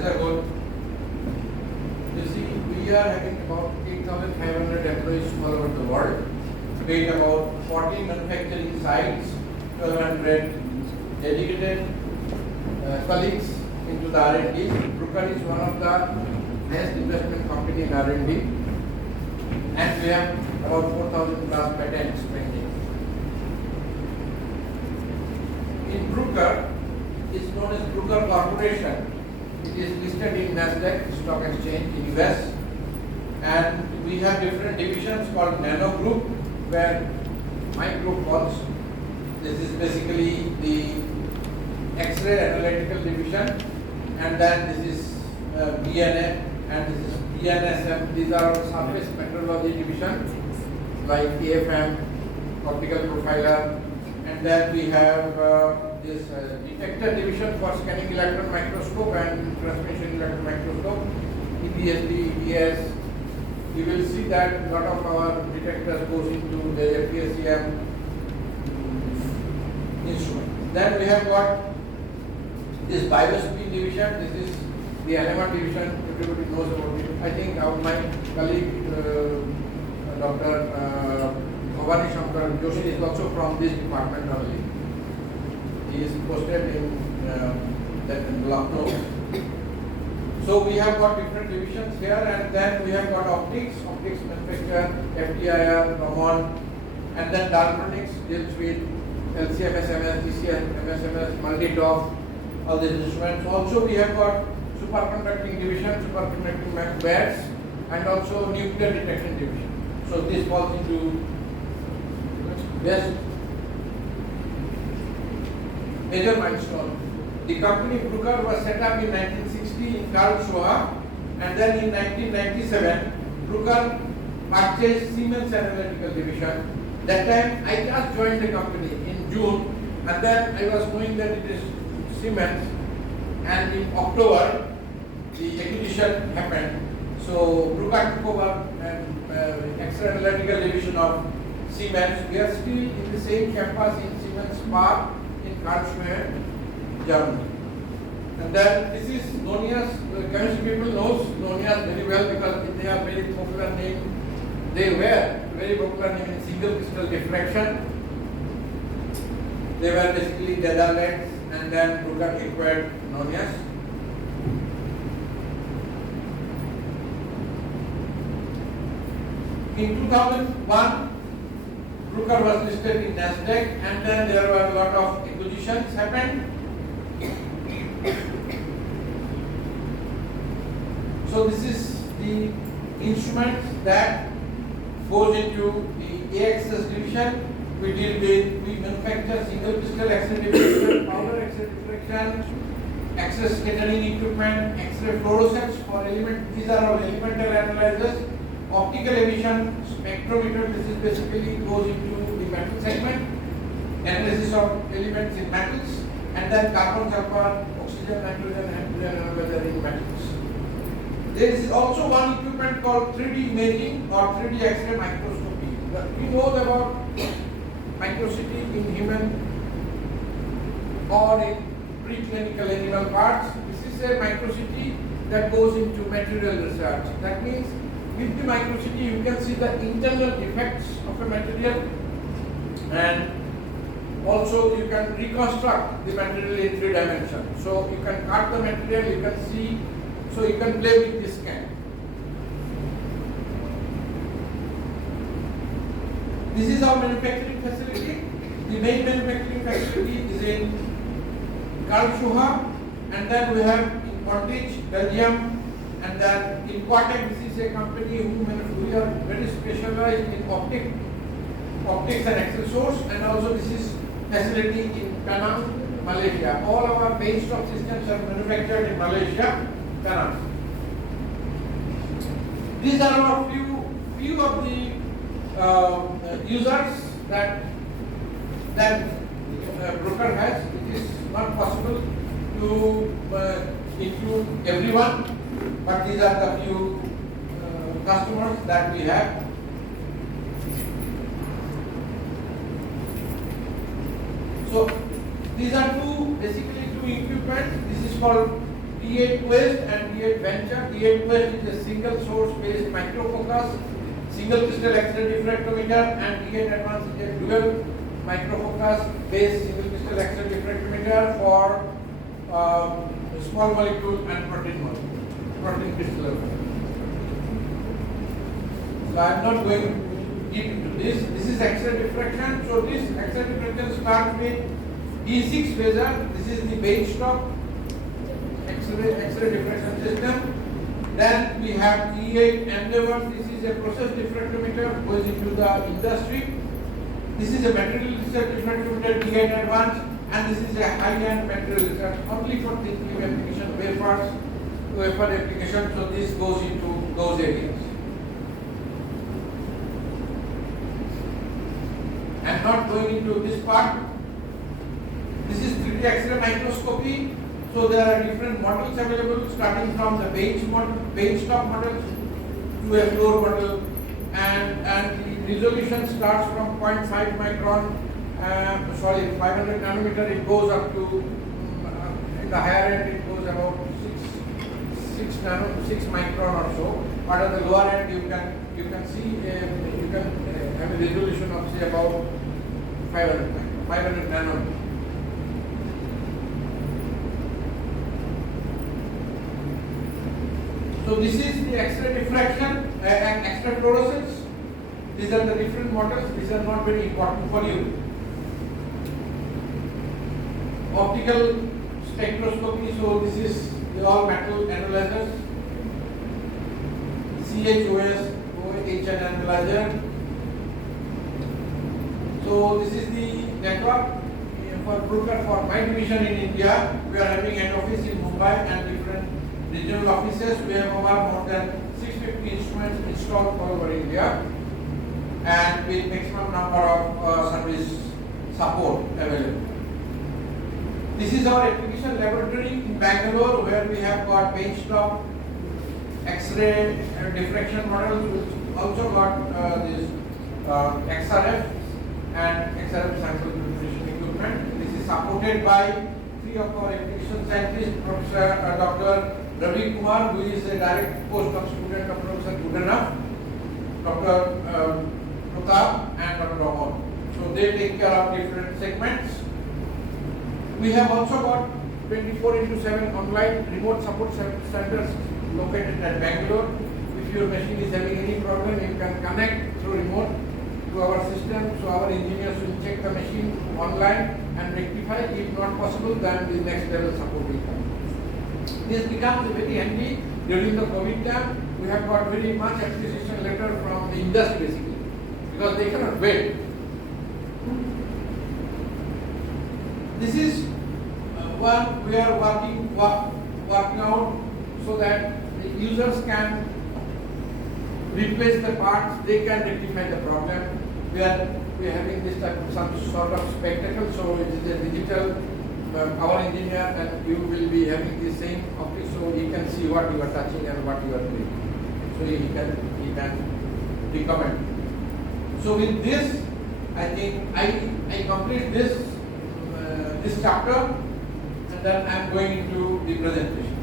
as a whole. You see, we are having about 8,500 employees all over the world, with about 40 manufacturing sites, 1,200 dedicated colleagues into the R&D. Bruker is one of the best investment company in R&D, and we have about 4,000 plus patents pending. In Bruker, it's known as Bruker Corporation. It is listed in Nasdaq Stock Exchange in US, and we have different divisions called Nano Group, where my group falls. This is basically the X-ray analytical division, and then this is DNA, and this is DNSM. These are surface metrology division, like AFM, optical profiler, and then we have this detector division for scanning electron microscope and transmission electron microscope, EPSD, EPS. You will see that a lot of our detectors goes into the FPSCM instrument. Then we have got this bioscreen division. This is the element division. Everybody knows about it. I think my colleague Dr. Chaudhary Joshi is also from this department only. He is posted in Lucknow. So we have got different divisions here, and then we have got optics manufacture, FTIR, Ramon, and then Daltronics deals with LCMS, MS, DCMS, MS, multi-top, all these instruments. Also we have got superconducting division, superconducting bands, and also nuclear detection division. So this falls into best major milestone. The company Bruker was set up in 1960 in Karlsruhe, and then in 1997 Bruker purchased Siemens Analytical Division. That time I just joined the company in June, and then I was knowing that it is Siemens, and in October the acquisition happened. So Bruker took over and X-ray Analytical Division of Siemens. We are still in the same campus in Siemens Park in Karlsruhe, Germany. And then this is known as, chemistry people knows Nonias very well because they are very popular name. They were very popular name in single crystal diffraction. They were basically Dedalets, and then Bruker acquired Nonias. In 2001, Bruker was listed in Nasdaq, and then there were a lot of acquisitions happened. So this is the instruments that goes into the AXS division. We manufacture single crystal X-ray diffraction, powder X-ray diffraction, X-ray scattering equipment, X-ray fluorescence for element. These are all elemental analyzers. Optical emission spectrometer. This is basically goes into the metal segment. Analysis of elements in metals, and then carbon, sulfur, oxygen, nitrogen, and whether in metals. There is also one equipment called 3D imaging or 3D X-ray microscopy. We know about microscopy in human or in preclinical animal parts. This is a microscopy that goes into material research. That means with the microscopy you can see the internal defects of a material, and also you can reconstruct the material in 3 dimensions. So you can cut the material, you can see, so you can play with this scan. This is our manufacturing facility. The main manufacturing facility is in Karlsruhe, and then we have in Pontage, Belgium, and then in Quartek. This is a company who are very specialized in optics and X-ray source, and also this is facility in Penang, Malaysia. All our base stock systems are manufactured in Malaysia, Penang. These are our few of the users that Bruker has. It is not possible to include everyone, but these are the few customers that we have. So these are basically two equipment. This is called D8 Quest and D8 Venture. D8 Quest is a single source based microfocus, single crystal X-ray diffractometer, and D8 Advanced is a dual microfocus based single crystal X-ray diffractometer for small molecule and protein crystal level. So I am not going deep into this. This is X-ray diffraction. So this X-ray diffraction starts with D6 phasor. This is the benchtop X-ray diffraction system. Then we have D8 Endeavor. This is a process diffractometer, goes into the industry. This is a material research diffractometer, D8 Advanced, and this is a high-end material research only for thin film application, wafer application. So this goes into those areas. And not going into this part. This is 3D X-ray microscopy. So there are different models available, starting from the benchtop model to a floor model, and the resolution starts from 0.5 micron. 500 nanometer. It goes up to in the higher end it goes about 6 micron or so. But at the lower end you can see you can have a resolution of say about 500 nanometer. So this is the X-ray diffraction and X-ray fluorescence. These are the different models. These are not very important for you. Optical spectroscopy. So this is the all metal analyzers. CHOS, OH analyzer. So this is the network for Bruker for my division in India. We are having an office in Mumbai and different regional offices. We have over more than 650 instruments installed all over India, and with maximum number of service support available. This is our application laboratory in Bangalore, where we have got benchtop X-ray diffraction models. We also got this XRF and XRF sample preparation equipment. This is supported by three of our application scientists, Professor Dr. Ravi Kumar, who is a direct postdoc student of Professor Goodenough, Dr. Pratap, and Dr. Rahman. So they take care of different segments. We have also got 24/7 online remote support centers located at Bangalore. If your machine is having any problem, you can connect through remote to our system. So our engineers will check the machine online and rectify. If not possible, then the next level support will come. This becomes very handy during the COVID time. We have got very much appreciation letter from the industry basically, because they cannot wait. This is one we are working out so that the users can replace the parts, they can rectify the problem. We are having this type of some sort of spectacle, so it is a digital. Our engineer and you will be having the same office, so he can see what you are touching and what you are doing. So he can recommend. So with this, I think I complete this chapter, and then I am going into the presentation.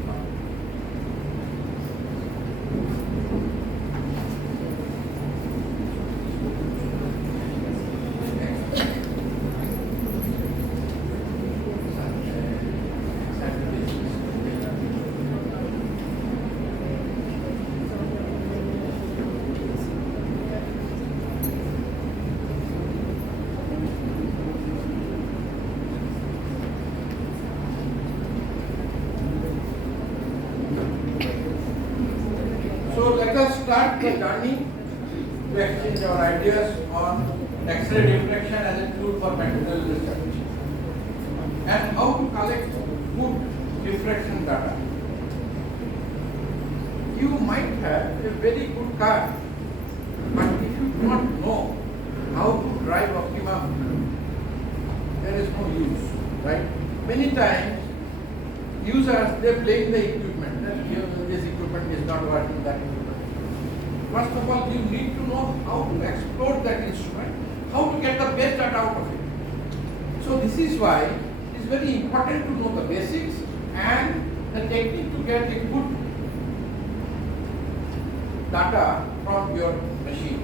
So let us start the journey to exchange our ideas on X-ray diffraction as a tool for material research and how to collect good diffraction data. You might have a very good car, but if you do not know how to drive optimum, there is no use, right? Many times users, they blame the equipment, that this equipment is not working, that equipment. First of all, you need to know how to explore that instrument, how to get the best data out of it. So this is why it is very important to know the basics and the technique to get the good data from your machine.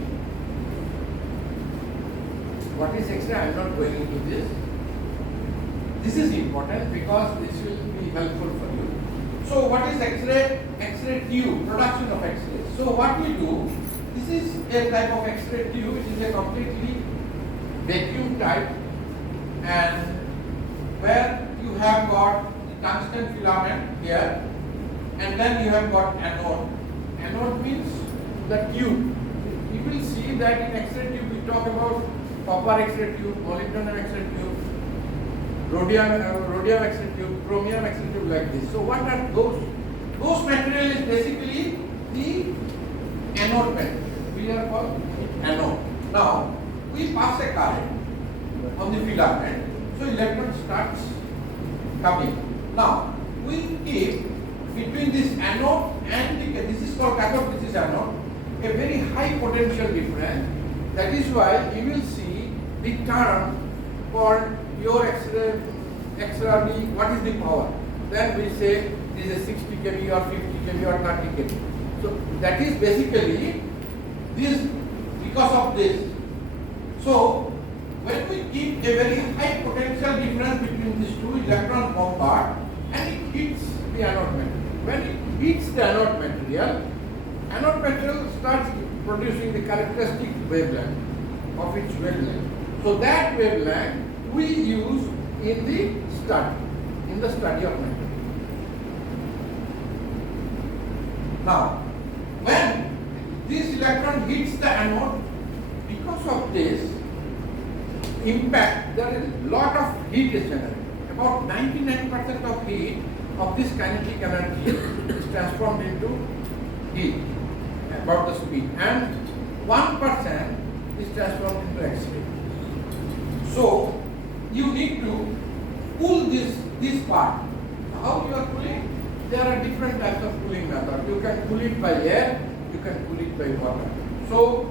What is X-ray? I am not going into this. This is important because this will be helpful for you. So what is X-ray? X-ray tube, production of X-ray. So what we do, this is a type of X-ray tube. It is a completely vacuum type, and where you have got the tungsten filament here, and then you have got anode. Anode means the tube. You will see that in X-ray tube we talk about copper X-ray tube, molybdenum X-ray tube, rhodium X-ray tube, chromium X-ray tube, like this. So what are those? Those material is basically the anode material. We are called anode. Now we pass a current on the filament, so electron starts coming. Now we keep between this anode and this is called cathode, this is anode, a very high potential difference. That is why you will see the term called pure X-ray, XRD. What is the power? Then we say this is 60 kV or 50 kV or 30 kV. So that is basically this, because of this. So when we keep a very high potential difference between these two, electron bombard and it hits the anode material. When it hits the anode material starts producing the characteristic wavelength of its wavelength. So that wavelength we use in the study of material. Now, when this electron hits the anode, because of this impact, there is a lot of heat is generated. About 99% of heat of this kinetic energy is transformed into heat, about the speed, and 1% is transformed into X-ray. So you need to cool this part. How you are cooling? There are different types of cooling methods. You can cool it by air, you can cool it by water. So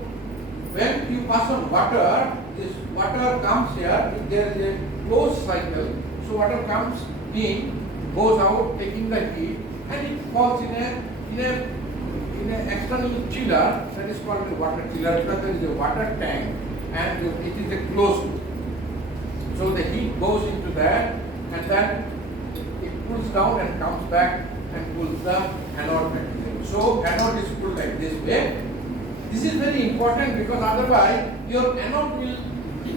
when you pass on water, this water comes here, there is a closed cycle. So water comes in, goes out, taking the heat, and it falls in an external chiller, that is called a water chiller, because there is a water tank and it is a closed loop. So the heat goes into that, and then it cools down and comes back and cools the anode material. So anode is cooled like this way. This is very important because otherwise your anode will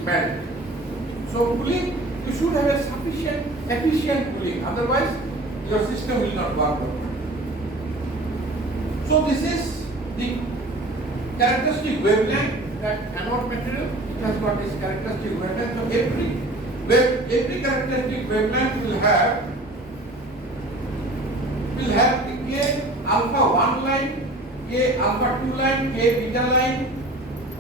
melt. So cooling, you should have a sufficient, efficient cooling. Otherwise, your system will not work properly. So this is the characteristic wavelength that anode material has got this characteristic wavelength. So every characteristic wavelength will have the K alpha 1 line, K alpha 2 line, K beta line,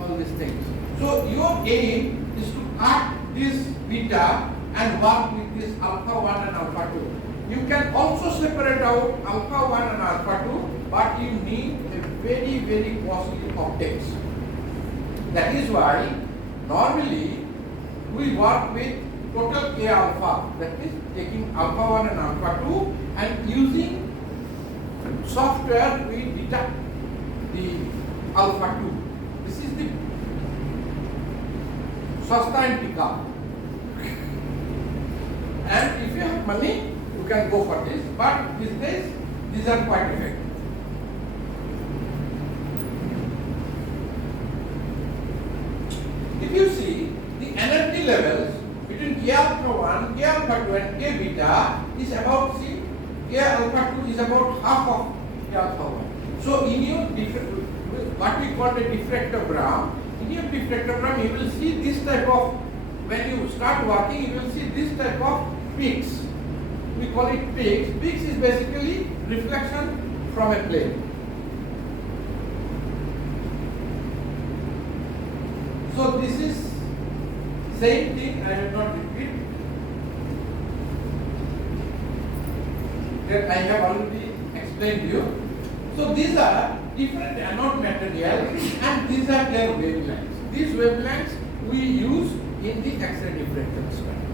all these things. So your aim is to cut this beta and work with this alpha 1 and alpha 2. You can also separate out alpha 1 and alpha 2, but you need a very, very costly optics. That is why normally we work with total K alpha, that is taking alpha 1 and alpha 2 and using software we detect the alpha 2. This is the Sasta and Tika. And if you have money, you can go for this, but these days these are quite effective. If you see the energy levels between K alpha 1, K alpha 2 and K beta is about, see, K alpha 2 is about half of K alpha 1. So in your what we call a diffractogram, in your diffractogram you will see this type of, when you start working you will see this type of peaks. We call it peaks. Peaks is basically reflection from a plane. So this is same thing, I will not repeat. That I have already explained to you. So these are different anode materials and these are their wavelengths. These wavelengths we use in the X-ray diffraction study.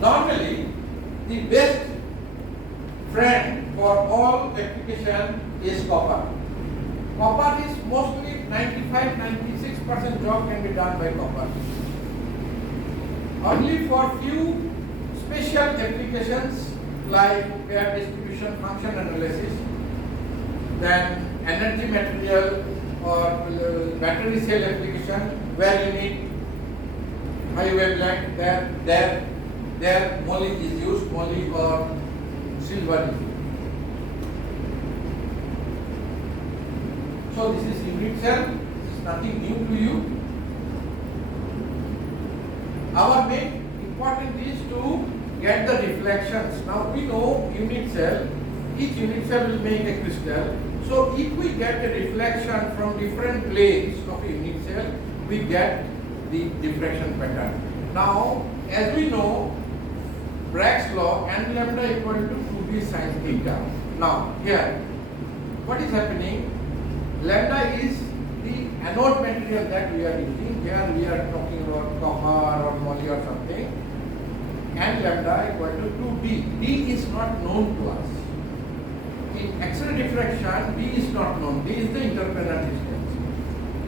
Normally, the best friend for for all application is copper. Copper is mostly 95-96% job can be done by copper. Only for few special applications like pair distribution function analysis, then energy material or battery cell application where you need high wavelength, there moly is used, moly or silver is used. So this is unit cell, this is nothing new to you. Our main important is to get the reflections. Now we know unit cell, each unit cell will make a crystal. So if we get a reflection from different planes of a unit cell, we get the diffraction pattern. Now as we know, Bragg's law and lambda equal to 2b sin theta. Now here, what is happening? Lambda is the anode material that we are using. Here we are talking about copper or moly or something. And lambda equal to 2d. D is not known to us. In X-ray diffraction, D is not known. D is the interplanar distance.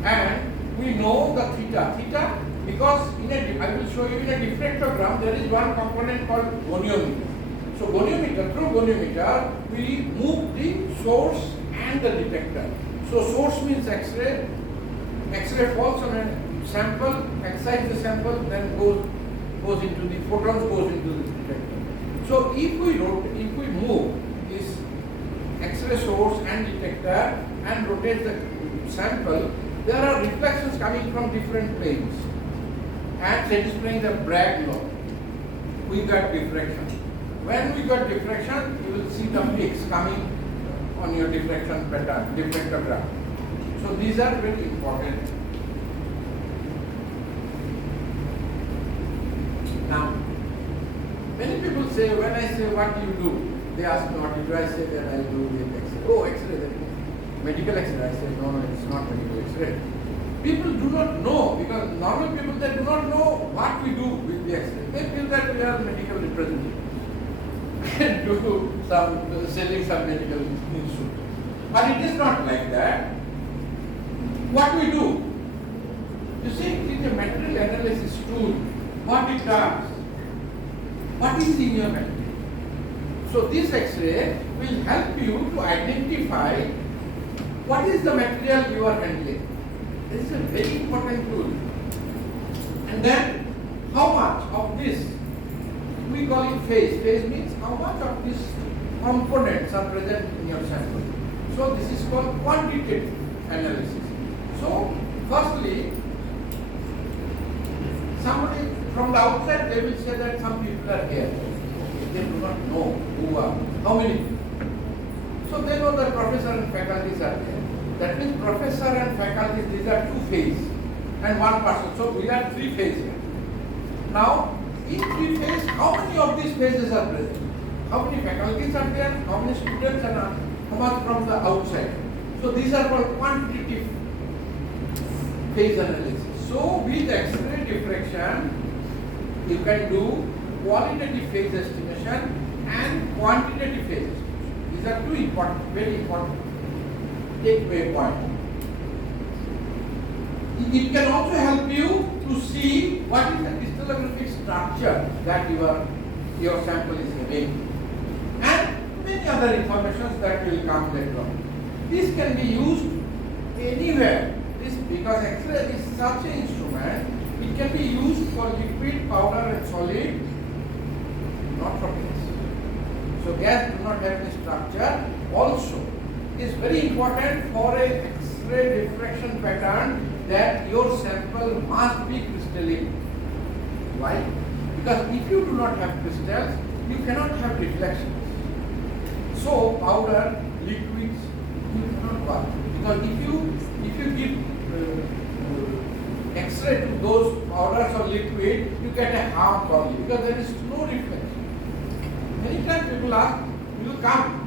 And we know the theta. Theta, because I will show you in a diffractogram, there is one component called goniometer. So goniometer, through goniometer, we move the source and the detector. So source means X-ray. X-ray falls on a sample, excites the sample, then goes into the photons, goes into the detector. So if we move this X-ray source and detector and rotate the sample, there are reflections coming from different planes and satisfying the Bragg law. We got diffraction. When we got diffraction, you will see the peaks coming on your diffraction pattern, diffractogram. So these are very important. Now, many people say, when I say what do you do, they ask me what you do. I say that I do with X-ray. Oh, X-ray, medical X-ray. I say no, it's not medical X-ray. People do not know, because normal people, they do not know what we do with the X-ray. They feel that we are medical representatives and do selling some medical instrument. But it is not like that. What we do? You see, it is a material analysis tool. What it does? What is in your material? So this X-ray will help you to identify what is the material you are handling. This is a very important tool. And then how much of this, we call it phase. Phase means how much of these components are present in your sample. So this is called quantitative analysis. So firstly, somebody from the outside, they will say that some people are here. They do not know who are, how many. So they know that professor and faculties are there. That means professor and faculties, these are two phases and one person. So we have three phases here. Now, in three phases, how many of these phases are present? How many faculties are there? How many students are how much from the outside? So these are called quantitative phase analysis. So with X-ray diffraction, you can do qualitative phase estimation and quantitative phase estimation. These are two important, very important takeaway points. It can also help you to see what is the crystallographic structure that your sample is having, and many other information that will come later on. This can be used anywhere. This, because X-ray is such an instrument, it can be used for liquid, powder and solid, not for gas. So gas do not have any structure. Also, it is very important for a X-ray diffraction pattern that your sample must be crystalline. Why? Because if you do not have crystals, you cannot have reflections. So powder, liquids, you cannot work. Because if you give X-ray to those powders or liquid, you get a harm probably because there is no reflection. Many times people ask, you will come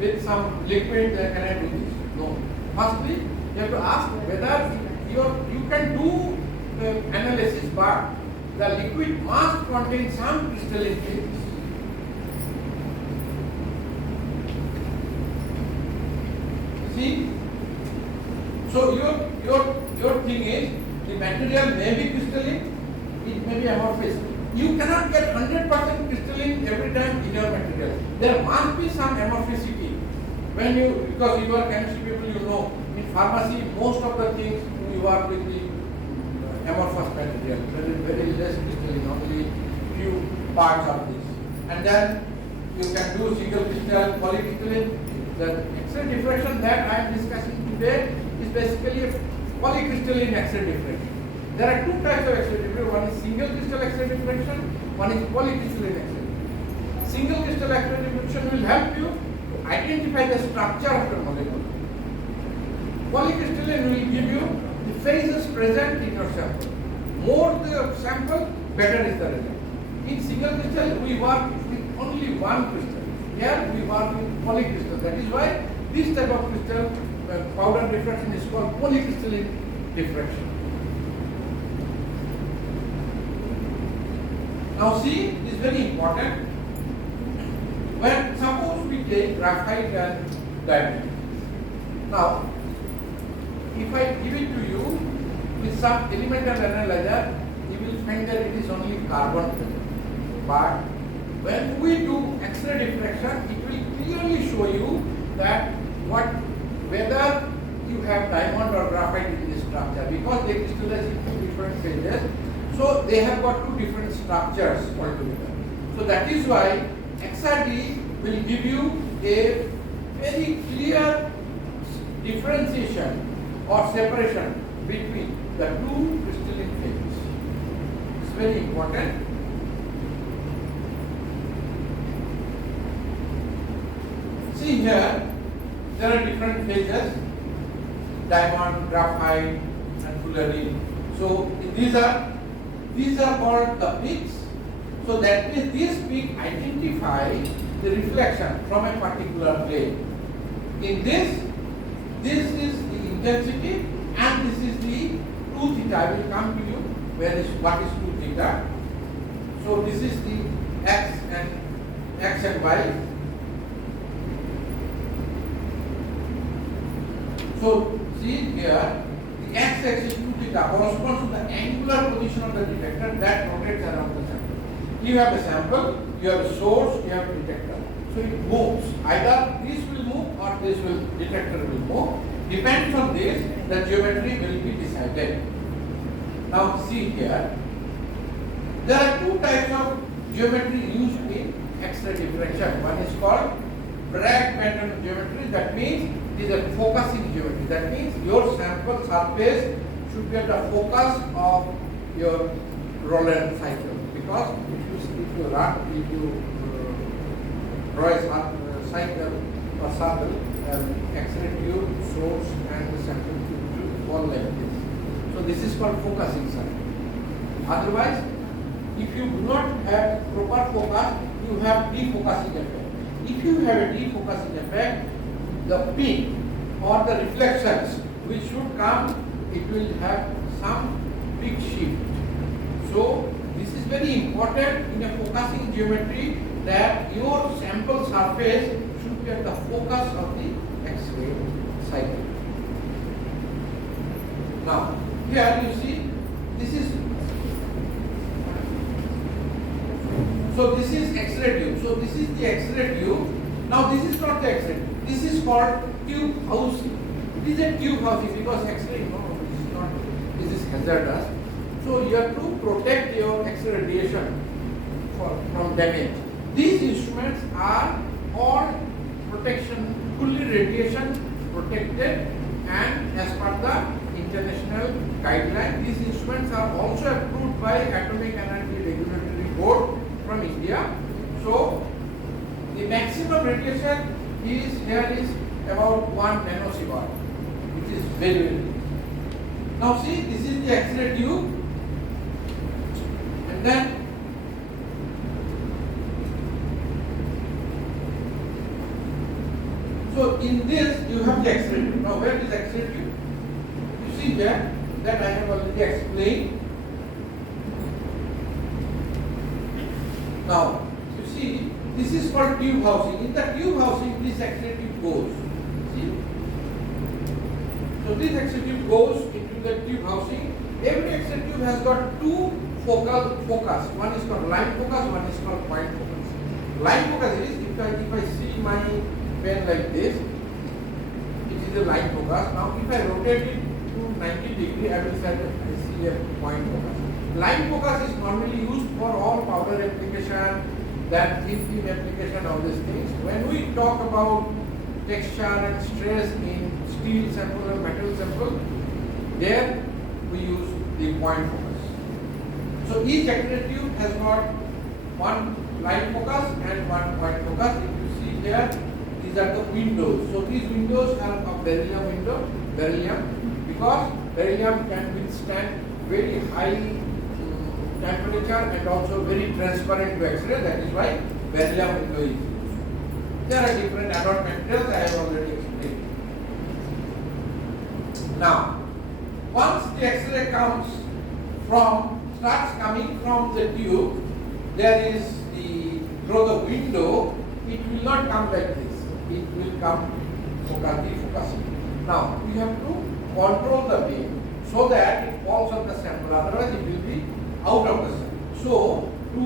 with some liquid, can I do this? No. Firstly, you have to ask whether you can do analysis, but the liquid must contain some crystalline phase. See, so your thing is the material may be crystalline, it may be amorphous. You cannot get 100% crystalline every time in your material. There must be some amorphicity. When you, because you are chemistry people, you know, in pharmacy most of the things you work with the amorphous material. There is very less crystalline, only few parts of this. And then you can do single crystal, polycrystalline. The X-ray diffraction that I am discussing today is basically a polycrystalline X-ray diffraction. There are two types of X-ray diffraction. One is single crystal X-ray diffraction, one is polycrystalline X-ray diffraction. Single crystal X-ray diffraction will help you to identify the structure of your molecule. Polycrystalline will give you the phases present in your sample. More the sample, better is the result. In single crystal, we work with only one crystal. Here we work with polycrystal. That is why this type of crystal powder diffraction is called polycrystalline diffraction. Now see, it is very important. When suppose we take graphite and diamond. Now, if I give it to you with some elemental analyzer, you will find that it is only carbon present. But when we do X-ray diffraction, it will clearly show you that whether you have diamond or graphite in this structure, because they crystallize in two different phases. So they have got two different structures altogether. So that is why XRD will give you a very clear differentiation or separation between the two crystalline phases. It's very important. See here, there are different phases, diamond, graphite and fullerene. So these are called the peaks. So that means this peak identify the reflection from a particular plane. In this is the intensity and this is the 2 theta. I will come to you what is 2 theta. So this is the x and y. So see here, the x-axis 2 theta corresponds to the angular position of the detector that rotates around the sample. You have a sample, you have a source, you have a detector. So it moves. Either this will move or this detector will move. Depends on this, the geometry will be decided. Now see here, there are two types of geometry used in X-ray diffraction. One is called Bragg pattern geometry. That means it is a focusing geometry. That means your sample surface should be at the focus of your roller cycle. Because if you draw a cycle or circle, X-ray tube, source and the sample tube should fall like this. So this is called focusing cycle. Otherwise, if you do not have proper focus, you have defocusing effect. If you have a defocusing effect, the peak or the reflections which should come, it will have some peak shift. So this is very important in a focusing geometry that your sample surface should be at the focus of the X-ray cycle. Now here you see this is X-ray tube. So this is the X-ray tube. Now this is not the X-ray tube. This is called tube housing. It is a tube housing because X-ray, no, this is not. This is hazardous. So you have to protect your X-ray radiation from damage. These instruments are all protection, fully radiation protected, and as per the international guideline, these instruments are also approved by Atomic Energy Regulatory Board from India. So the maximum radiation is about 1 nanosievert, which is very, very big. Now see, this is the X-ray tube, and then so in this you have the X-ray tube. Now where is X-ray tube? You see here that I have already explained. Now you see this is called tube housing. In the tube housing this X-ray tube goes. See, this X-ray tube goes into the tube housing. Every X-ray tube has got two focal focus. One is called line focus, one is called point focus. Line focus is if I see my pen like this, it is a line focus. Now if I rotate it to 90 degree, I will see a point focus. Line focus is normally used for all powder application, that thin film application, all these things. When we talk about texture and stress in steel sample or metal sample, there we use the point focus. So each X-ray tube has got one line focus and one point focus. If you see here, these are the windows. So these windows are of beryllium window, because beryllium can withstand very high temperature and also very transparent to X-ray. That is why beryllium window is used. There are different anode materials I have already explained. Now, once the X-ray starts coming from the tube, there is through the window, it will not come like this. It will come defocusing. Now, we have to control the beam so that it falls on the sample, otherwise it will be out of the sample. So, to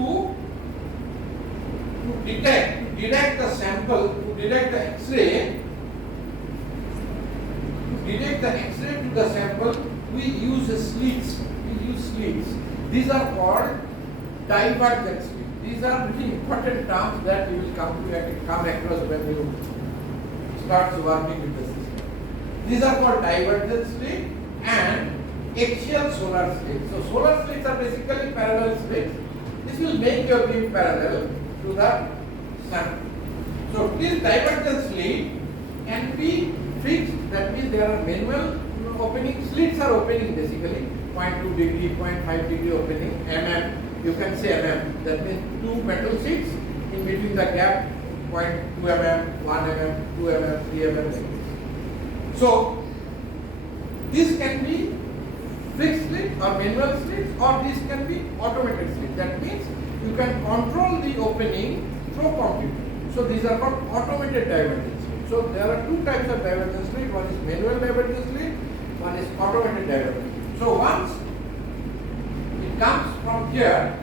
detect the sample, to detect the X-ray, to the sample, we use slits. These are called divergent slits. These are very important terms that you will come across when you start working with the system. These are called divergent slits and axial solar slits. So solar slits are basically parallel slits. This will make your beam parallel to the sample. So this divergent slit can be fixed. That means there are manual opening. Slits are opening basically 0.2 degree, 0.5 degree opening, you can say that means two metal sheets, in between the gap 0.2 mm, 1 mm, 2 mm, 3 mm. So this can be fixed slit or manual slits, or this can be automated slit. That means you can control the opening through computer. So these are called automated divergent slit. So there are two types of divergent slit. One is manual divergent slit, one is automated divergent slit. So once it comes from here,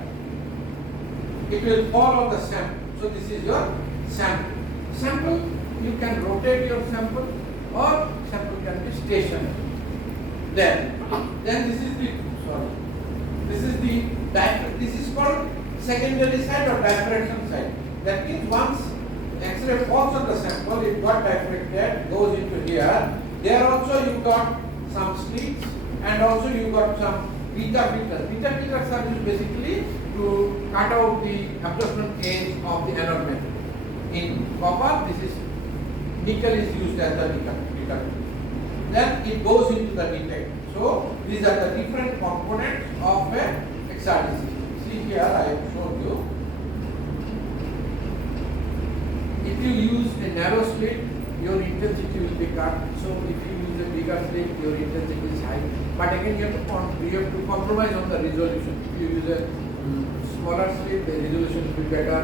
it will fall on the sample. So this is your sample. Sample, you can rotate your sample, or sample can be stationary. Then this is called secondary side or diffraction side. That means once X-ray falls on the sample, it got diffracted, goes into here. There also you got some slits, and also you got some beta filters. Beta filters are used basically to cut out the absorption edge of the anode metal. In copper, this is nickel is used as the beta filter. Then it goes into the detector. So these are the different components of a XRD system. See here, I have shown you. If you use a narrow slit, your intensity will be cut. So if you use a bigger slit, your intensity is high. But again, you have to compromise on the resolution. If you use a smaller slit, the resolution will be better.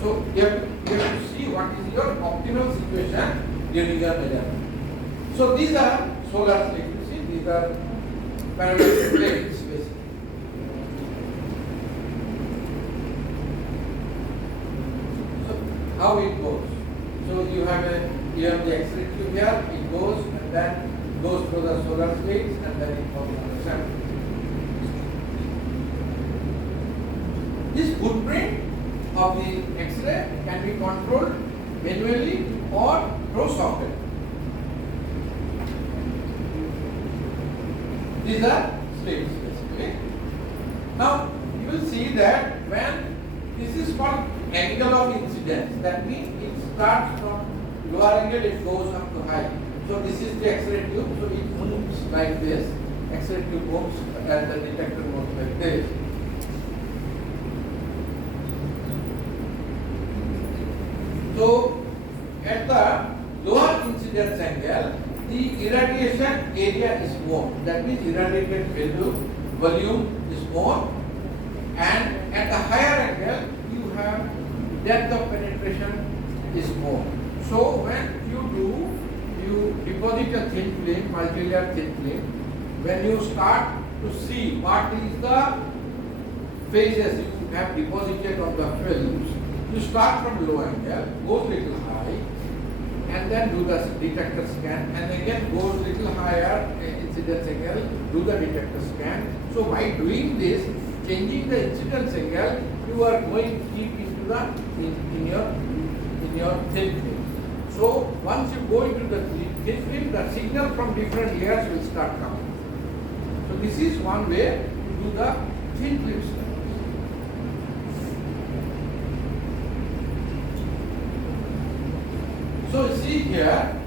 So you have to see what is your optimal situation during your measurement. So these are solar slits. You see, these are parallel plates basically. So how it goes? So you have the X-ray tube here. It goes and then goes through the solar slits and then it falls on the sample. This footprint of the X-ray can be controlled manually or through software. These are slits basically. Now you will see that when this is called angle of incidence, that means it starts from lower angle, it goes up to high. So this is the X-ray tube, so it moves like this. X-ray tube moves and the detector moves like this. So at the lower incidence angle, the irradiation area is more. That means irradiated volume is more. And at the higher angle, you have depth of penetration is more. So when you deposit deposit a thin film, multilayer thin film, when you start to see what is the phases you have deposited on the films, you start from low angle, goes little high, and then do the detector scan, and again goes little higher incidence angle, do the detector scan. So by doing this, changing the incidence angle, you are going deep into the in your thin film. So once you go into the thin film, the signal from different layers will start coming. So this is one way to do the thin film study. So you see here,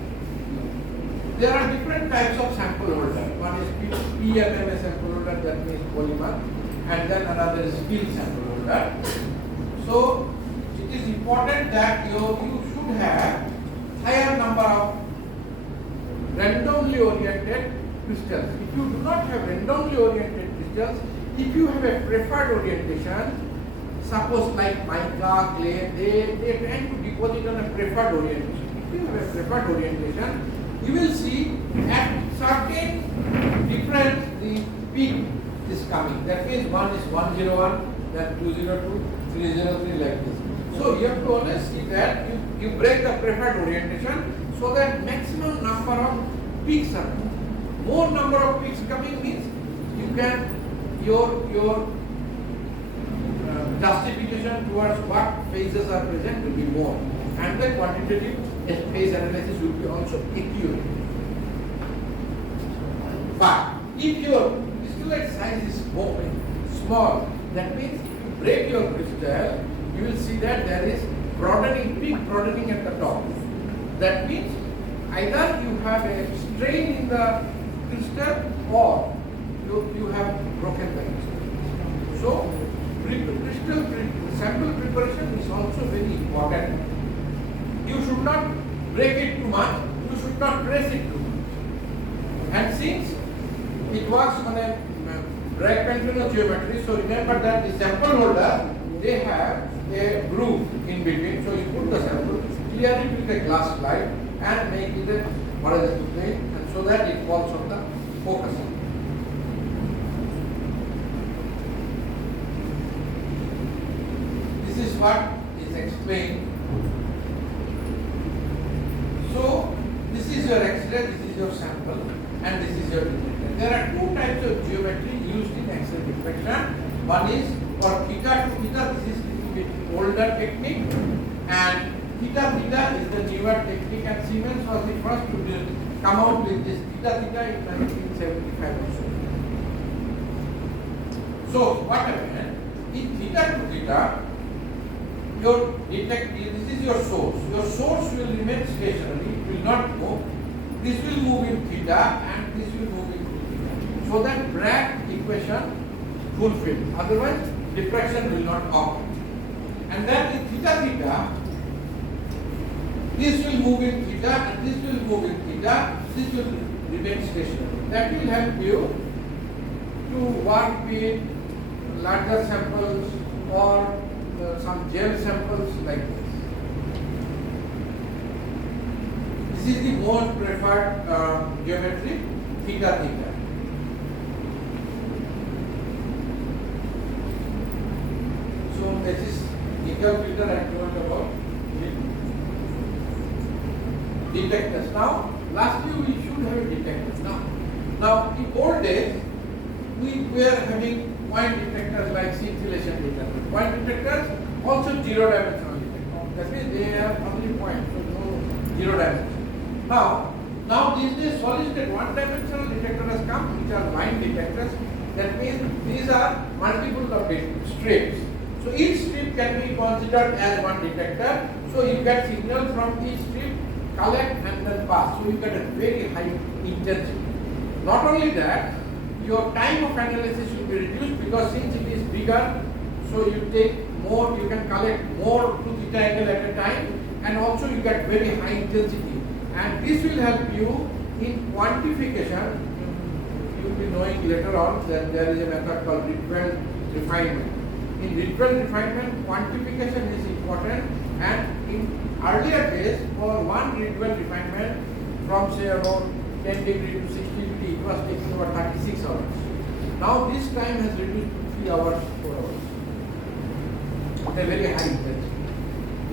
there are different types of sample holder. One is PMMA sample holder, that means polymer, and then another is steel sample holder. So it is important that you should have higher number of randomly oriented crystals. If you do not have randomly oriented crystals, if you have a preferred orientation, suppose like mica, clay, they tend to deposit on a preferred orientation. If you have a preferred orientation, you will see at certain difference the peak is coming. That means one is 101, then 202, 303 like this. So you have to always see that you break the preferred orientation so that maximum number of peaks are coming. More number of peaks coming means you can your justification towards what phases are present will be more, and the quantitative phase analysis will be also accurate. But if your crystallite size is small, that means if you break your crystal, you will see that there is broadening, peak broadening at the top. That means either you have a strain in the crystal or you have broken the crystal. So crystal sample preparation is also very important. You should not break it too much, you should not press it too much. And since it works on a rectangular geometry, so remember that the sample holder, they have a groove in between. So you put the sample clearly with a glass slide and make it a horizontal plane, and so that it falls on the focus. This is what is explained. So this is your X-ray, this is your sample, and this is your detector. There are two types of geometry used in X-ray diffraction. One is for theta to theta, this is little bit older technique, and theta theta is the newer technique, and Siemens was the first to come out with this theta theta in 1975 or so. So what happened? In theta to theta, your detector, this is your source. Your source will remain stationary, it will not move. This will move in theta and this will move in theta. So that Bragg equation fulfilled. Otherwise, diffraction will not occur. And then in theta theta, this will move in theta and this will move in theta. This will remain stationary. That will help you to work with larger samples or some gel samples like this. This is the most preferred geometry, theta theta. So this is nickel filter I told about detectors. Now, lastly we should have detectors. Now in old days we were having point detectors like scintillation detectors. Point detectors also zero dimensional detectors. That means they have only point, so no zero dimension. Now these days solid state one dimensional detector has come, which are line detectors. That means these are multiple of strips. So each strip can be considered as one detector. So you get signal from each strip, collect and then pass. So you get a very high intensity. Not only that, your time of analysis will be reduced because since it is bigger, so you take more, you can collect more to theta angle at a time, and also you get very high intensity. And this will help you in quantification. You will be knowing later on that there is a method called Rietveld refinement. In Rietveld refinement, quantification is important, and in earlier days for one Rietveld refinement from say about 10 degree to 60 degree, it was taking about 36 hours. Now this time has reduced to 3 hours, 4 hours. At a very high intensity.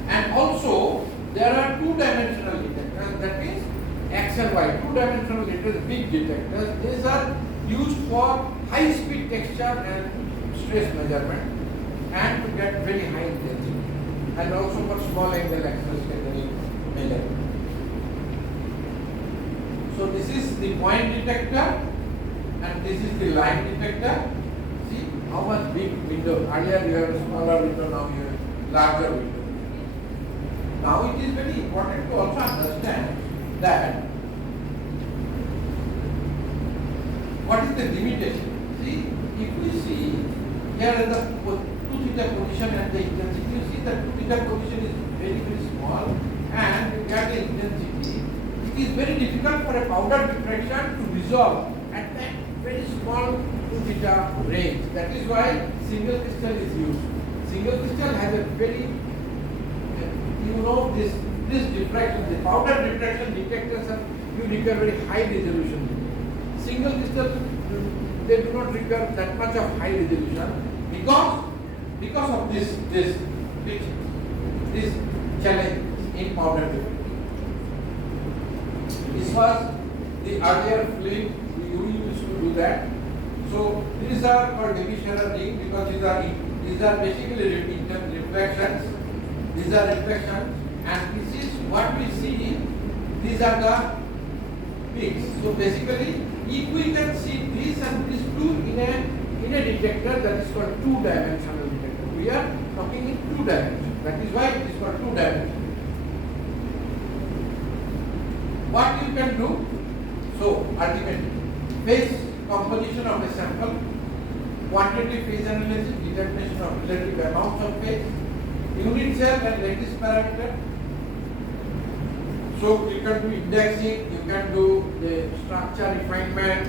And also there are two-dimensional detectors, that is X and Y, two-dimensional detectors, big detectors. These are used for high-speed texture and stress measurement and to get very high intensity, and also for small angle access measurement. So this is the point detector and this is the line detector. See how much big window. Earlier you have a smaller window, now you have larger window. Now it is very important to also understand that what is the limitation. See, if we see here is the 2 theta position and the intensity, you see the 2 theta position is very small and you get the intensity. It is very difficult for a powder diffraction to resolve at that very small 2 theta range. That is why single crystal is used. Single crystal has a very, this diffraction, the powder diffraction detectors are, you require very high resolution. Single crystal, they do not require that much of high resolution because of this challenge in powder diffraction. This was the earlier film, we used to do that. So these are called divisional ring because these are basically reflections. These are reflections, and this is what we see. These are the peaks. So basically, if we can see this and these two in a detector, that is called two-dimensional detector. We are talking in 2 dimensions. That is why it is called 2 dimensional. What you can do? So ultimately, phase composition of a sample, quantitative phase analysis, determination of relative amounts of phase, unit cell and lattice parameter. So you can do indexing, you can do the structure refinement,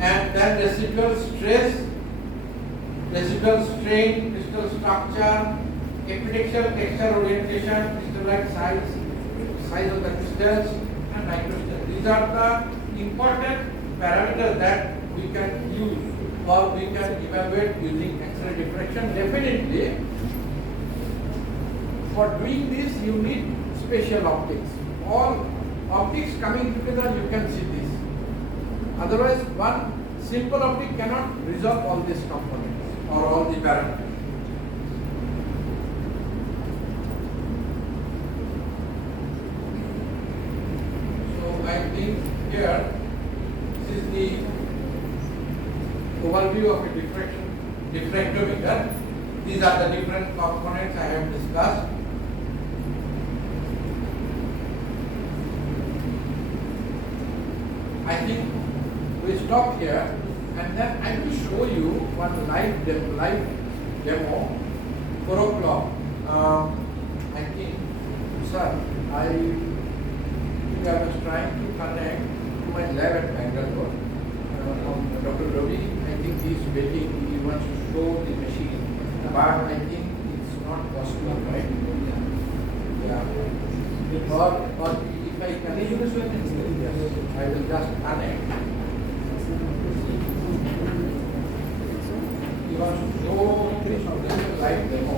and then residual stress, residual strain, crystal structure, epitaxial texture orientation, crystallite size of the crystals, and microcrystals. These are the important parameters that we can use or we can evaluate using X-ray diffraction. Definitely, for doing this you need special optics. All optics coming together, you can see this. Otherwise, one simple optic cannot resolve all these components or all the parameters. So I think here this is the overview of a diffractometer. These are the different components I have discussed. I think we stop here, and then I will show you one live demo, 4 o'clock. I think, sir, I think I was trying to connect to my lab at Bangalore. Dr. Ravi, I think he is waiting, he wants to show the machine, but I think it's not possible, right? Yeah. Or if I connect, yes, I will just connect. He wants to show this live demo.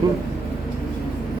Cool.